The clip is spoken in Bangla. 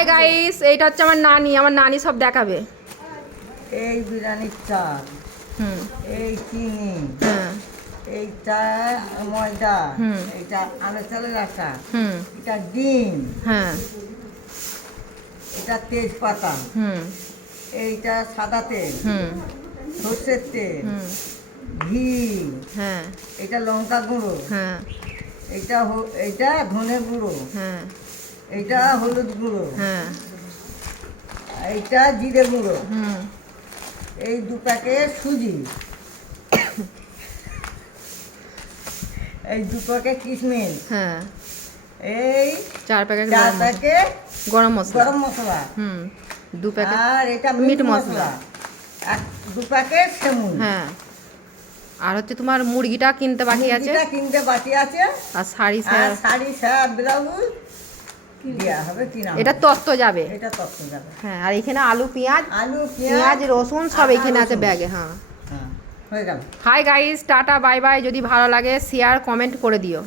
হাই গাইস, এইটা হচ্ছে আমার নানি সব দেখাবে। এই বিরিয়ানির চাল, এই চিনি, এইটা ময়দা, এইটা আলু চালের আটা, এটা ডিম, এটা তেজপাতা, এইটা সাদা তেল, সর্ষের তেল, ঘি, এটা লঙ্কা গুঁড়ো, এইটা ধনে গুঁড়ো, এইটা হলুদ গুঁড়ো, এইটা জিরে গুঁড়ো, এই 2 প্যাকেট সুজি, এই 2 প্যাকেট কিশমিশ, এই 4 প্যাকেট গরম মশলা, 2 প্যাকেট আর এটা মিট মশলা, 2 প্যাকেট সেমুন। আর হচ্ছে তোমার মুরগিটা কিনতে বাকি আছে, আর শাড়ি ব্লাউজ দেওয়া হবে, এটা তত্ত্ব যাবে। আর এখানে আলু পেঁয়াজ রসুন সব এখানে আছে ব্যাগে। হয়ে গেল। Hi guys, tata bye bye. যদি ভালো লাগে শেয়ার কমেন্ট করে দিও।